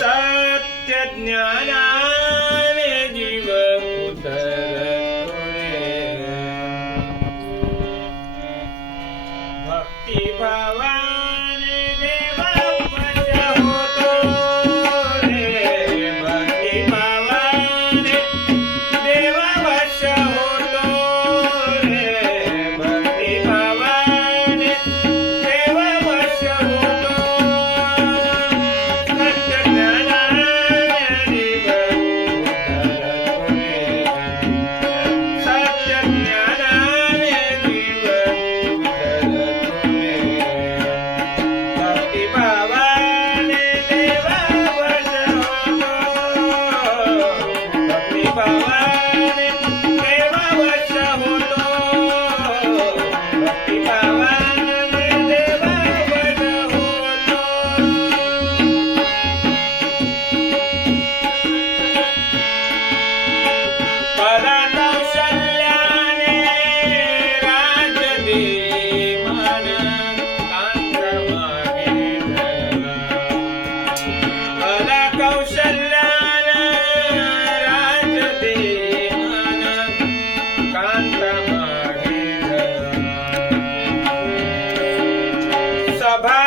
सत्य ज्ञानाने जीव उतरतोरे भक्ती भावाने देवा वश होतो रे भक्ती भावाने देवा वश होतो रे भक्ती भावाने देवा वश होतो सत्य ज्ञानाने जीव उतरतो रे सत्य ज्ञानाने जीव उतरतो रे भक्ती भावाने देवा वश होतो भक्ती भावाने देवा वश होतो भक्ती भावाने देवा वश होतो कलाकौशल्याने राज्य मन कांत मागे धरला कलाकौशल्याने राज्य मन कांत मागे धरला सभा